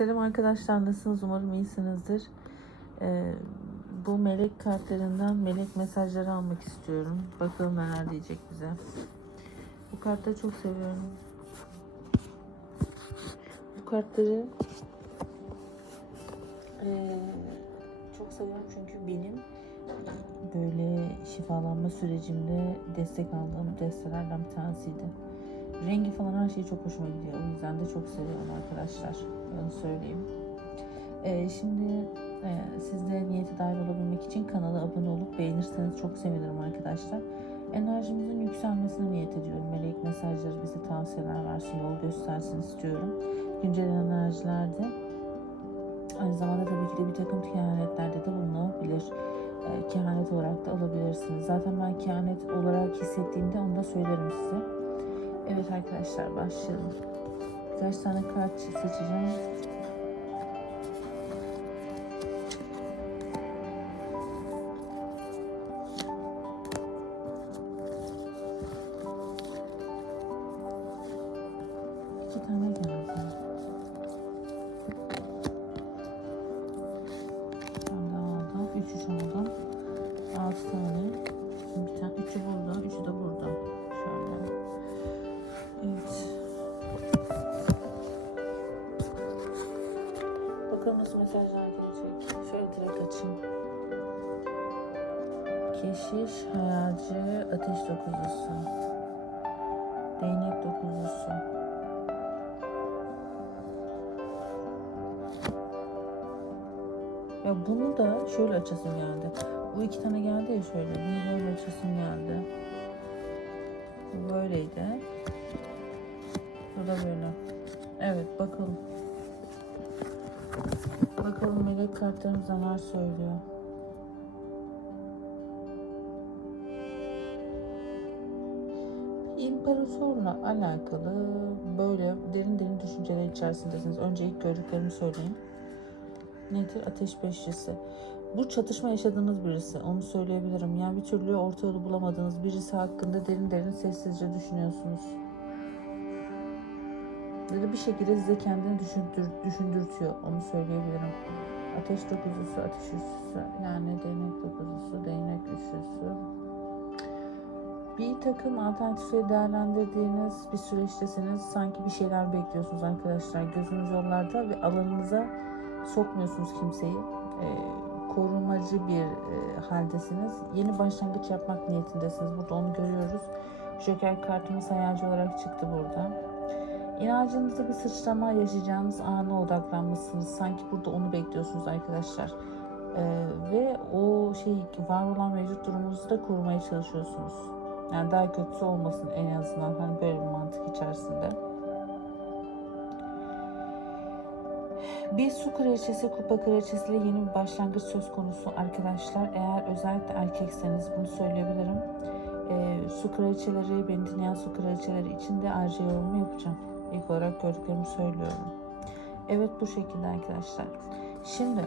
Selam arkadaşlar nasılsınız? Umarım iyisinizdir. Ee, bu melek kartlarından melek mesajları almak istiyorum. Bakalım neler diyecek bize. Bu kartları çok seviyorum. Bu kartları ee, çok seviyorum çünkü benim böyle şifalanma sürecimde destek aldığım destelerden bir tanesiydi. Rengi falan her şey çok hoşuma gidiyor. O yüzden de çok seviyorum arkadaşlar. Onu söyleyeyim. Ee, şimdi e, siz de niyete dahil olabilmek için kanala abone olup beğenirseniz çok sevinirim arkadaşlar. Enerjimizin yükselmesine niyet ediyorum. Melek mesajları bize tavsiyeler versin, yol göstersin istiyorum. Güncel enerjilerde aynı zamanda tabii ki de bir takım kehanetlerde de bulunabilir. E, kehanet olarak da alabilirsiniz. Zaten ben kehanet olarak hissettiğimde onu da söylerim size. Evet arkadaşlar başlayalım. Birkaç tane kart seçeceğim. İki tane geldi. Bakalım nasıl mesajlar gelecek. Şöyle direkt açayım. Keşiş, hayalci, ateş dokuzlusu. Değnek dokuzlusu. Ya bunu da şöyle açasım geldi. Bu iki tane geldi ya şöyle. Bunu böyle açasım geldi. Bu böyleydi. Bu da böyle. Evet bakalım. Bakalım melek kartlarımız neler söylüyor. İmparatorla alakalı böyle derin derin düşünceler içerisindesiniz. Önce ilk gördüklerimi söyleyeyim. Nedir? Ateş beşlisi. Bu çatışma yaşadığınız birisi. Onu söyleyebilirim. Yani bir türlü orta yolu bulamadığınız birisi hakkında derin derin sessizce düşünüyorsunuz. Da bir şekilde size kendini düşündür, düşündürtüyor. Onu söyleyebilirim. Ateş dokuzlusu, ateş üçlüsü. Yani değnek dokuzlusu, değnek üçlüsü. Bir takım alternatifleri değerlendirdiğiniz bir süreçtesiniz. Sanki bir şeyler bekliyorsunuz arkadaşlar. Gözünüz yollarda ve alanınıza sokmuyorsunuz kimseyi. Ee, korumacı bir e, haldesiniz. Yeni başlangıç yapmak niyetindesiniz. Burada onu görüyoruz. Joker kartımız hayalci olarak çıktı burada. İnancınızda bir sıçrama yaşayacağınız ana odaklanmışsınız. Sanki burada onu bekliyorsunuz arkadaşlar. Ee, ve o şey var olan mevcut durumunuzu da korumaya çalışıyorsunuz. Yani daha kötüsü olmasın en azından hani böyle bir mantık içerisinde. Bir su kraliçesi, kupa kraliçesiyle yeni bir başlangıç söz konusu arkadaşlar. Eğer özellikle erkekseniz bunu söyleyebilirim. Ee, su kraliçeleri, beni dinleyen su kraliçeleri için de ayrıca yorumu yapacağım. İlk olarak gördüklerimi söylüyorum. Evet bu şekilde arkadaşlar. Şimdi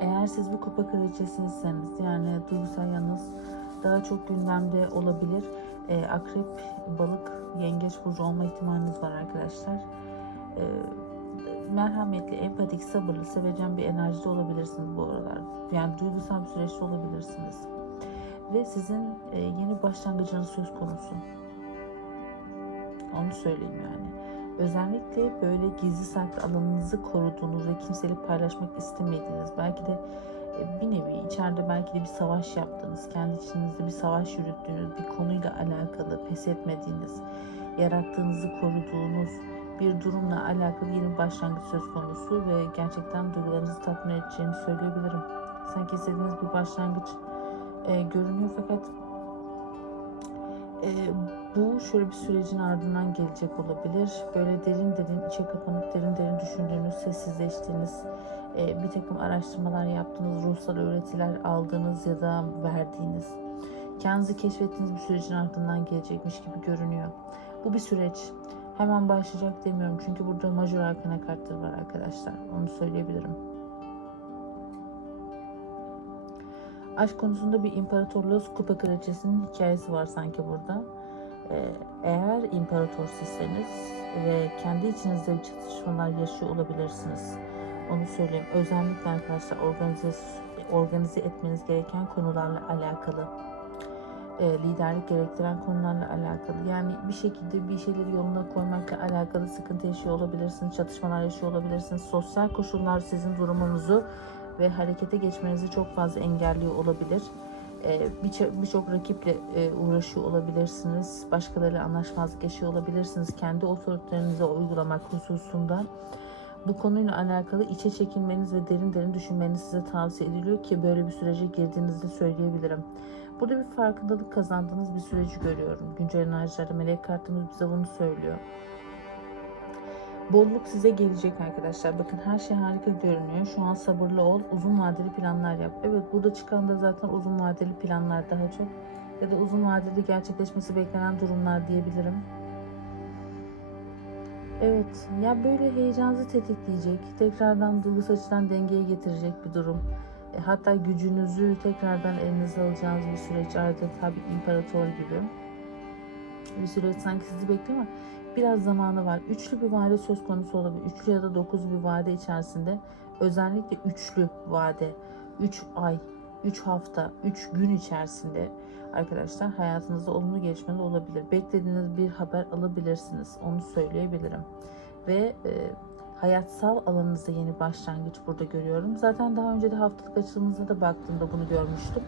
eğer siz bir kupa kraliçesiniz yani duygusal yanınız daha çok gündemde olabilir. Ee, akrep, balık, yengeç burcu olma ihtimaliniz var arkadaşlar. Ee, merhametli, empatik, sabırlı, sevecen bir enerjide olabilirsiniz bu aralar. Yani duygusal bir süreçte olabilirsiniz. Ve sizin e, yeni başlangıcınız söz konusu. Onu söyleyeyim yani. Özellikle böyle gizli saklı alanınızı koruduğunuz ve kimseyle paylaşmak istemediğiniz, belki de e, bir nevi içeride belki de bir savaş yaptığınız, kendi içinizde bir savaş yürüttüğünüz, bir konuyla alakalı pes etmediğiniz, yarattığınızı koruduğunuz bir durumla alakalı yeni başlangıç söz konusu ve gerçekten duygularınızı tatmin edeceğini söyleyebilirim. Sanki istediğiniz bir başlangıç e, görünüyor fakat e, bu şöyle bir sürecin ardından gelecek olabilir. Böyle derin derin içe kapanıp derin derin düşündüğünüz, sessizleştiğiniz, e, bir takım araştırmalar yaptığınız, ruhsal öğretiler aldığınız ya da verdiğiniz, kendinizi keşfettiğiniz bir sürecin ardından gelecekmiş gibi görünüyor. Bu bir süreç. Hemen başlayacak demiyorum çünkü burada majör arkana kartları var arkadaşlar. Onu söyleyebilirim. Aşk konusunda bir imparatorluğu kupa kraliçesinin hikayesi var sanki burada. Ee, eğer imparator sizseniz ve kendi içinizde çatışmalar yaşıyor olabilirsiniz. Onu söyleyeyim. Özellikle arkadaşlar organize, organize etmeniz gereken konularla alakalı. E, liderlik gerektiren konularla alakalı. Yani bir şekilde bir şeyleri yoluna koymakla alakalı sıkıntı yaşıyor olabilirsiniz. Çatışmalar yaşıyor olabilirsiniz. Sosyal koşullar sizin durumunuzu ve harekete geçmenizi çok fazla engelliyor olabilir. Ee, birçok rakiple e, uğraşıyor olabilirsiniz. Başkalarıyla anlaşmazlık yaşıyor olabilirsiniz. Kendi otoritelerinize uygulamak hususunda bu konuyla alakalı içe çekilmeniz ve derin derin düşünmeniz size tavsiye ediliyor ki böyle bir sürece girdiğinizde söyleyebilirim. Burada bir farkındalık kazandığınız bir süreci görüyorum. Güncel enerjilerde melek kartımız bize bunu söylüyor. Bolluk size gelecek arkadaşlar. Bakın her şey harika görünüyor. Şu an sabırlı ol. Uzun vadeli planlar yap. Evet burada çıkan da zaten uzun vadeli planlar daha çok. Ya da uzun vadeli gerçekleşmesi beklenen durumlar diyebilirim. Evet ya böyle heyecanınızı tetikleyecek. Tekrardan duygusal açıdan dengeye getirecek bir durum. E, hatta gücünüzü tekrardan elinize alacağınız bir süreç. Arada tabii imparator gibi. Bir süreç sanki sizi bekliyor ama biraz zamanı var. Üçlü bir vade söz konusu olabilir. Üçlü ya da dokuz bir vade içerisinde özellikle üçlü vade, üç ay, üç hafta, üç gün içerisinde arkadaşlar hayatınızda olumlu gelişmeler olabilir. Beklediğiniz bir haber alabilirsiniz. Onu söyleyebilirim. Ve e, hayatsal alanınızda yeni başlangıç burada görüyorum. Zaten daha önce de haftalık açılımınızda da baktığımda bunu görmüştüm.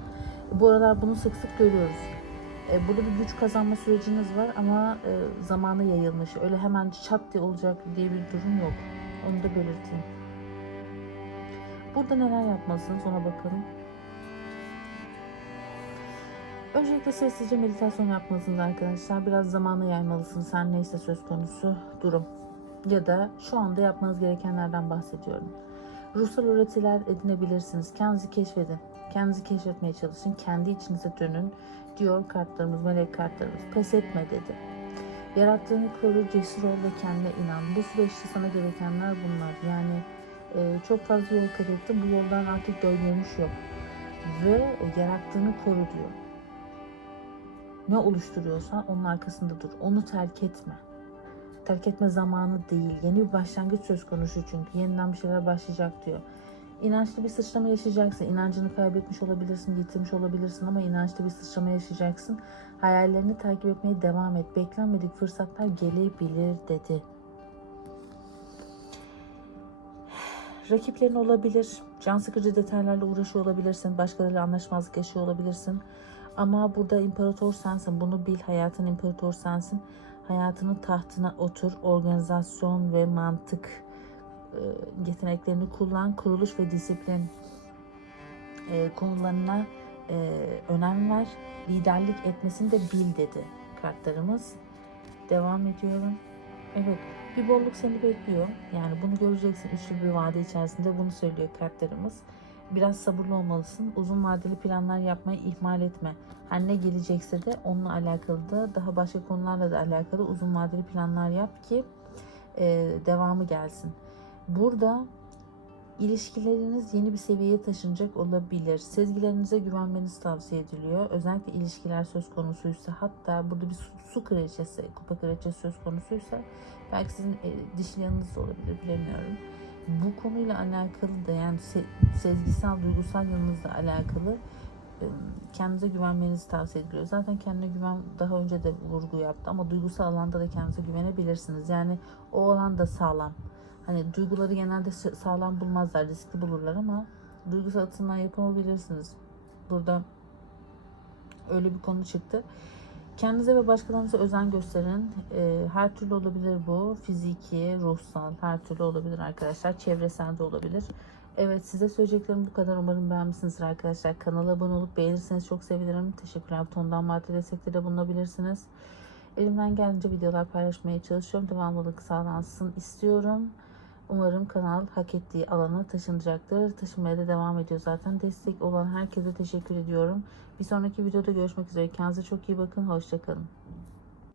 Bu aralar bunu sık sık görüyoruz. E, burada bir güç kazanma süreciniz var ama e, zamanı yayılmış. Öyle hemen çat diye olacak diye bir durum yok. Onu da belirteyim. Burada neler yapmalısınız ona bakalım. Öncelikle sessizce meditasyon yapmalısınız arkadaşlar. Biraz zamanı yaymalısınız. Her neyse söz konusu durum. Ya da şu anda yapmanız gerekenlerden bahsediyorum. Ruhsal öğretiler edinebilirsiniz. Kendinizi keşfedin. Kendinizi keşfetmeye çalışın. Kendi içinize dönün. Diyor kartlarımız, melek kartlarımız. Pes etme dedi. Yarattığını koru, cesur ol ve kendine inan. Bu süreçte sana gerekenler bunlar. Yani e, çok fazla yol kat ettim. Bu yoldan artık dönüş yok. Ve yarattığını koru diyor ne oluşturuyorsan onun arkasında dur. Onu terk etme. Terk etme zamanı değil. Yeni bir başlangıç söz konusu çünkü. Yeniden bir şeyler başlayacak diyor. İnançlı bir sıçrama yaşayacaksın. İnancını kaybetmiş olabilirsin, yitirmiş olabilirsin ama inançlı bir sıçrama yaşayacaksın. Hayallerini takip etmeye devam et. Beklenmedik fırsatlar gelebilir dedi. Rakiplerin olabilir. Can sıkıcı detaylarla uğraşıyor olabilirsin. Başkalarıyla anlaşmazlık yaşıyor olabilirsin. Ama burada imparator sensin. Bunu bil. Hayatın imparator sensin. Hayatının tahtına otur. Organizasyon ve mantık yeteneklerini kullan. Kuruluş ve disiplin e, konularına e, önem ver. Liderlik etmesini de bil dedi kartlarımız. Devam ediyorum. Evet. Bir bolluk seni bekliyor. Yani bunu göreceksin. Üçlü bir vade içerisinde bunu söylüyor kartlarımız. Biraz sabırlı olmalısın. Uzun vadeli planlar yapmayı ihmal etme. Her ne gelecekse de onunla alakalı da daha başka konularla da alakalı uzun vadeli planlar yap ki e, devamı gelsin. Burada ilişkileriniz yeni bir seviyeye taşınacak olabilir. Sezgilerinize güvenmeniz tavsiye ediliyor. Özellikle ilişkiler söz konusuysa hatta burada bir su, su kraliçesi, kupa kraliçesi söz konusuysa belki sizin e, dişli yanınız olabilir bilemiyorum bu konuyla alakalı da yani sezgisel, duygusal yanınızla alakalı kendinize güvenmenizi tavsiye ediliyor. Zaten kendine güven daha önce de vurgu yaptı ama duygusal alanda da kendinize güvenebilirsiniz. Yani o alan da sağlam. Hani duyguları genelde sağlam bulmazlar, riskli bulurlar ama duygusal açısından yapabilirsiniz. Burada öyle bir konu çıktı. Kendinize ve başkalarınıza özen gösterin. E, her türlü olabilir bu. Fiziki, ruhsal, her türlü olabilir arkadaşlar. Çevresel de olabilir. Evet size söyleyeceklerim bu kadar. Umarım beğenmişsinizdir arkadaşlar. Kanala abone olup beğenirseniz çok sevinirim. Teşekkürler. Butondan madde destekleri bulunabilirsiniz. Elimden geldiğince videolar paylaşmaya çalışıyorum. Devamlılık sağlansın istiyorum. Umarım kanal hak ettiği alana taşınacaktır. Taşınmaya da devam ediyor zaten. Destek olan herkese teşekkür ediyorum. Bir sonraki videoda görüşmek üzere. Kendinize çok iyi bakın. Hoşçakalın.